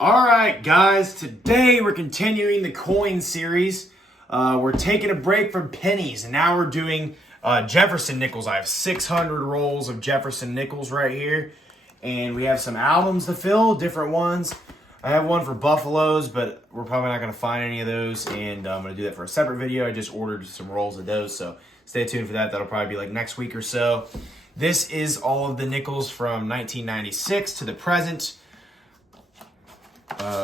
All right, guys, today we're continuing the coin series. We're taking a break from pennies, and now we're doing Jefferson Nickels. I have 600 rolls of Jefferson Nickels right here, and we have some albums to fill, different ones. I have one for Buffaloes, but we're probably not going to find any of those, and I'm going to do that for a separate video. I just ordered some rolls of those, so stay tuned for that. That'll probably be like next week or so. This is all of the Nickels from 1996 to the present.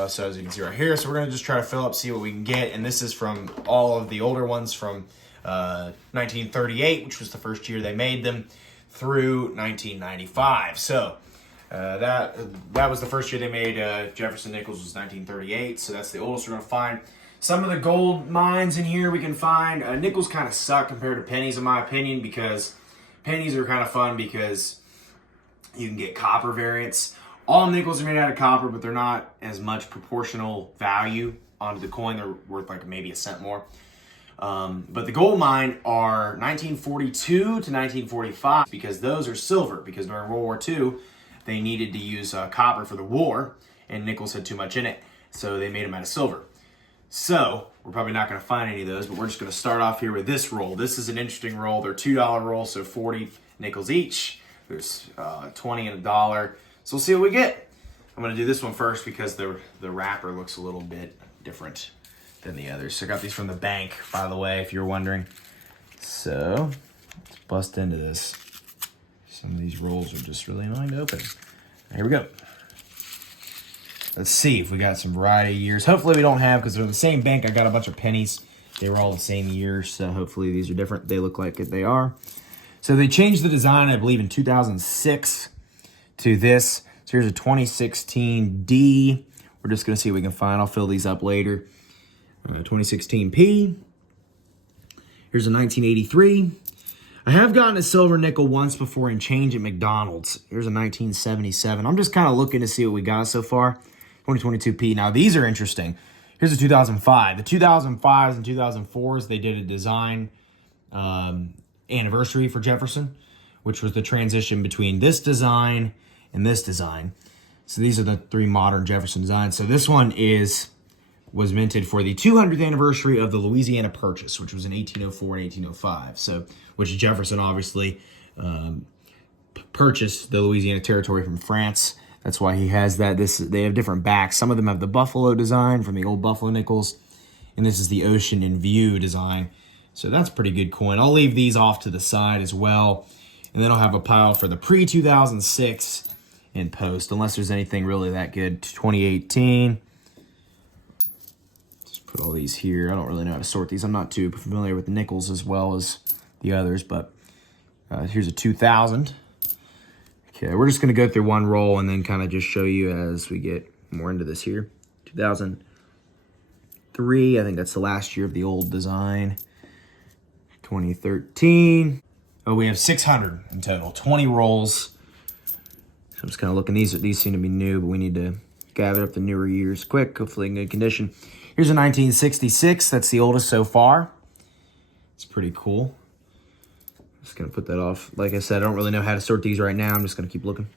So as you can see right here, so we're going to just try to fill up, see what we can get. And this is from all of the older ones from 1938, which was the first year they made them, through 1995. So that was the first year they made Jefferson Nickels, was 1938. So that's the oldest we're going to find. Some of the gold mines in here we can find. Nickels kind of suck compared to pennies, in my opinion, because pennies are kind of fun because you can get copper variants. All nickels are made out of copper, but they're not as much proportional value onto the coin. They're worth like maybe a cent more. But the gold mine are 1942 to 1945 because those are silver. Because during World War II, they needed to use copper for the war, and nickels had too much in it, so they made them out of silver. So we're probably not going to find any of those, but we're just going to start off here with this roll. This is an interesting roll. They're $2 rolls, so 40 nickels each. There's 20 and $1. So we'll see what we get. I'm going to do this one first because the wrapper looks a little bit different than the others. So I got these from the bank, by the way, if you're wondering. So let's bust into this. Some of these rolls are just really annoying to open. Here we go. Let's see if we got some variety of years. Hopefully we don't have, because they're the same bank. I got a bunch of pennies. They were all the same year, so hopefully these are different. They look like they are. So they changed the design, I believe, in 2006. To this. So here's a 2016D. We're just going to see what we can find. I'll fill these up later. 2016P. Here's a 1983. I have gotten a silver nickel once before in change at McDonald's. Here's a 1977. I'm just kind of looking to see what we got so far. 2022P. Now these are interesting. Here's a 2005. The 2005s and 2004s, they did a design anniversary for Jefferson, which was the transition between this design and this design. So these are the three modern Jefferson designs. So this one was minted for the 200th anniversary of the Louisiana Purchase, which was in 1804 and 1805. So, which Jefferson obviously purchased the Louisiana Territory from France. That's why he has that. They have different backs. Some of them have the Buffalo design from the old Buffalo nickels, and this is the Ocean in View design. So that's a pretty good coin. I'll leave these off to the side as well. And then I'll have a pile for the pre-2006 and post, unless there's anything really that good. 2018. Just put all these here. I don't really know how to sort these. I'm not too familiar with the nickels as well as the others, but here's a 2000. Okay, we're just going to go through one roll and then kind of just show you as we get more into this here. 2003, I think that's the last year of the old design. 2013. Oh, we have 600 in total, 20 rolls. So I'm just kind of looking. These seem to be new, but we need to gather up the newer years quick, hopefully in good condition. Here's a 1966. That's the oldest so far. It's pretty cool. Just going to put that off. Like I said, I don't really know how to sort these right now. I'm just going to keep looking.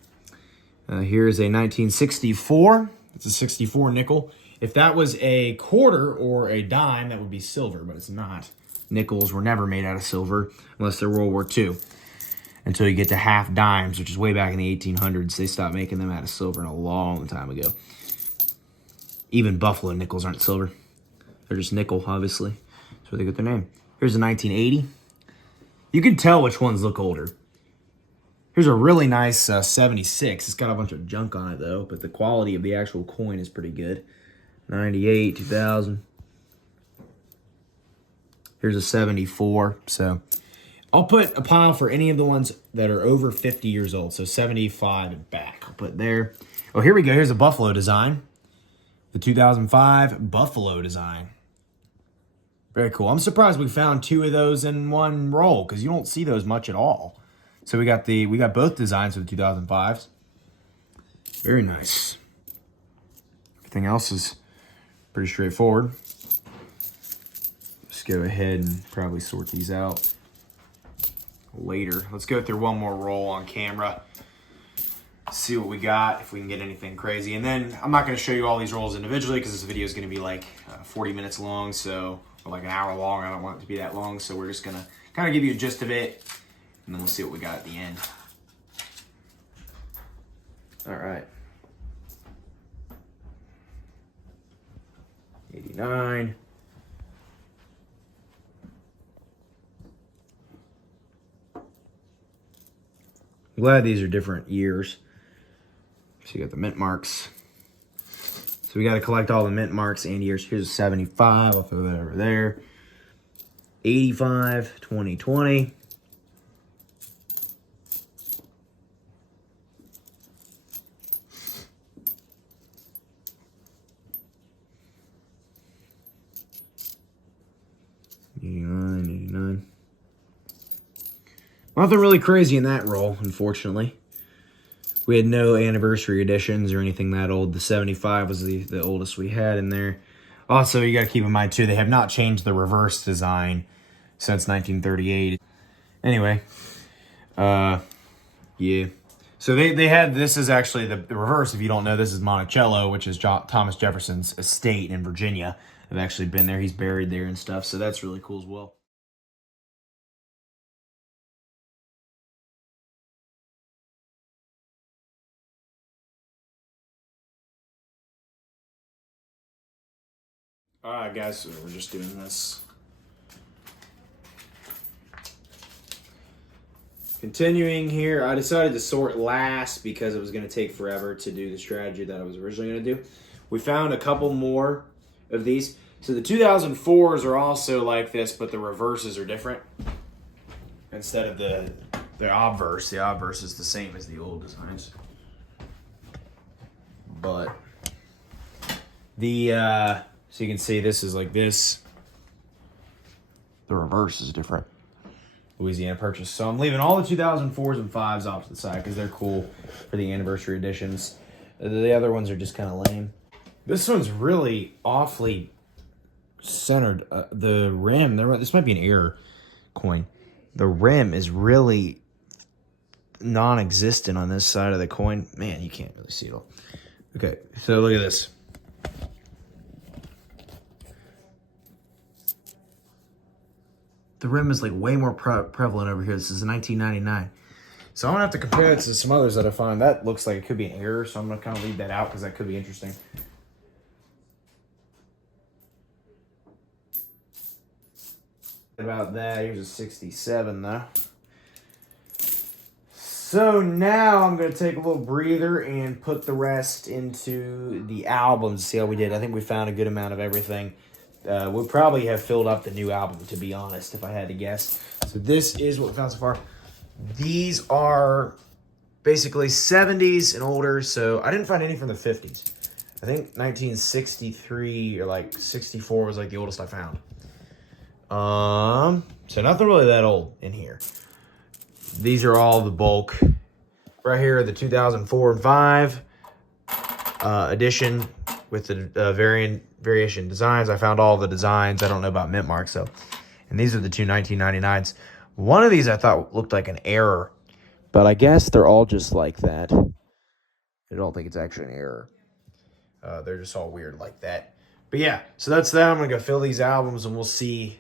Here's a 1964. It's a 64 nickel. If that was a quarter or a dime, that would be silver, but it's not. Nickels were never made out of silver unless they're World War II. Until you get to half dimes, which is way back in the 1800s. They stopped making them out of silver a long time ago. Even Buffalo nickels aren't silver. They're just nickel, obviously. That's where they get their name. Here's a 1980. You can tell which ones look older. Here's a really nice 76. It's got a bunch of junk on it, though, but the quality of the actual coin is pretty good. 98, 2000. Here's a 74. So I'll put a pile for any of the ones that are over 50 years old. So 75 and back. I'll put there. Oh, here we go. Here's a Buffalo design. The 2005 Buffalo design. Very cool. I'm surprised we found two of those in one roll because you don't see those much at all. So we got both designs for the 2005s. Very nice. Everything else is pretty straightforward. Let's go ahead and probably sort these out later. Let's go through one more roll on camera. see what we got, if we can get anything crazy. And then I'm not going to show you all these rolls individually because this video is going to be like 40 minutes long, so, or like an hour long. I don't want it to be that long, so we're just going to kind of give you a gist of it, and then we'll see what we got at the end. All right. 89. I'm glad these are different years. So you got the mint marks. So we got to collect all the mint marks and years. Here's a 75. I'll throw that over there. 85, 2020. Nothing really crazy in that roll, unfortunately. We had no anniversary editions or anything that old. The 75 was the oldest we had in there. Also, you got to keep in mind, too, they have not changed the reverse design since 1938. Anyway, yeah. So they had, this is actually the reverse. If you don't know, this is Monticello, which is Thomas Jefferson's estate in Virginia. I've actually been there. He's buried there and stuff, so that's really cool as well. Alright guys, so we're just doing this. Continuing here, I decided to sort last because it was going to take forever to do the strategy that I was originally going to do. We found a couple more of these. So the 2004s are also like this, but the reverses are different. Instead of the obverse is the same as the old designs. But the so you can see this is like this. The reverse is different. Louisiana Purchase. So I'm leaving all the 2004s and 5s off to the side because they're cool for the anniversary editions. The other ones are just kind of lame. This one's really awfully centered. The rim, this might be an error coin. The rim is really non-existent on this side of the coin. Man, you can't really see it all. Okay, so look at this. The rim is like way more prevalent over here. This is 1999. So I'm gonna have to compare it to some others that I find. That looks like it could be an error, so I'm gonna kind of leave that out because that could be interesting. About that, here's a 67 though. So now I'm gonna take a little breather and put the rest into the albums. See how we did. I think we found a good amount of everything. We'll probably have filled up the new album, to be honest, if I had to guess. So this is what we found so far. These are basically 70s and older, so I didn't find any from the 50s. I think 1963 or like 64 was like the oldest I found. So nothing really that old in here. These are all the bulk. Right here are the 2004 and 5 edition with the variation designs. I found all the designs. I don't know about mint marks, so. And these are the two 1999s. One of these I thought looked like an error, but I guess they're all just like that. I don't think it's actually an error. They're just all weird like that. But yeah, so that's that. I'm going to go fill these albums, and we'll see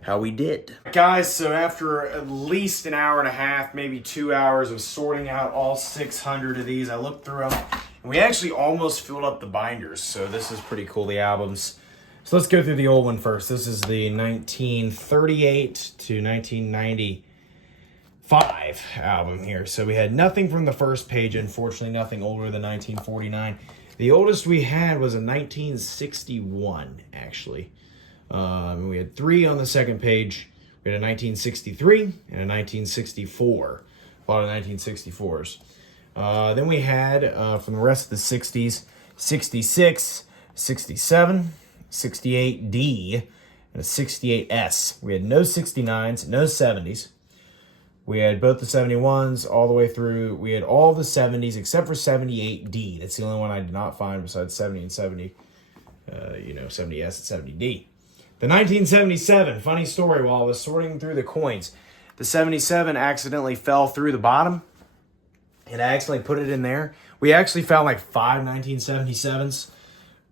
how we did. Guys, so after at least an hour and a half, maybe 2 hours of sorting out all 600 of these, I looked through them. We actually almost filled up the binders, so this is pretty cool, the albums. So let's go through the old one first. This is the 1938 to 1995 album here. So we had nothing from the first page, unfortunately, nothing older than 1949. The oldest we had was a 1961, actually. We had 3 on the second page. We had a 1963 and a 1964. A lot of 1964s. Then we had, from the rest of the 60s, 66, 67, 68D, and a 68S. We had no 69s, no 70s. We had both the 71s all the way through. We had all the 70s except for 78D. That's the only one I did not find besides 70 and 70, 70S and 70D. The 1977, funny story, while I was sorting through the coins, the 77 accidentally fell through the bottom. And I accidentally put it in there. We actually found like 5 1977s,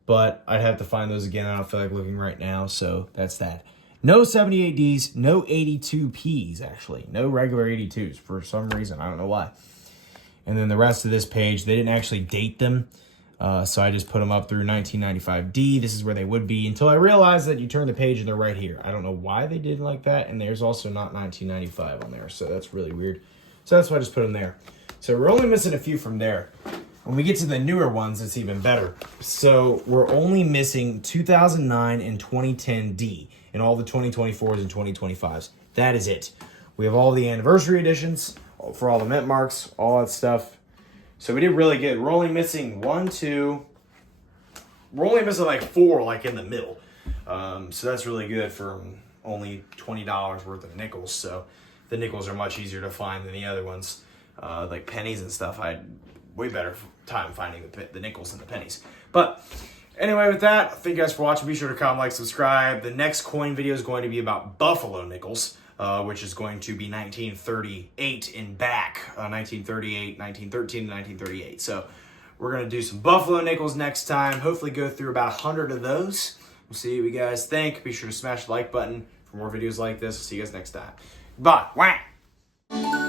but I'd have to find those again. I don't feel like looking right now, so that's that. No 78Ds, no 82Ps, actually. No regular 82s for some reason. I don't know why. And then the rest of this page, they didn't actually date them, so I just put them up through 1995D. This is where they would be until I realized that you turn the page and they're right here. I don't know why they did like that, and there's also not 1995 on there, so that's really weird. So that's why I just put them there. So we're only missing a few from there. When we get to the newer ones, it's even better. So we're only missing 2009 and 2010D and all the 2024s and 2025s. That is it. We have all the anniversary editions for all the mint marks, all that stuff. So we did really good. We're only missing 1, 2. We're only missing like 4 like in the middle. So that's really good for only $20 worth of nickels. So the nickels are much easier to find than the other ones. Like pennies and stuff, I had way better time finding the nickels and the pennies. But anyway, with that, thank you guys for watching. Be sure to comment, like, subscribe. The next coin video is going to be about buffalo nickels, which is going to be 1938 and back, 1938, 1913, and 1938. So we're going to do some buffalo nickels next time. Hopefully go through about 100 of those. We'll see what you guys think. Be sure to smash the like button for more videos like this. See you guys next time. Bye. Wah.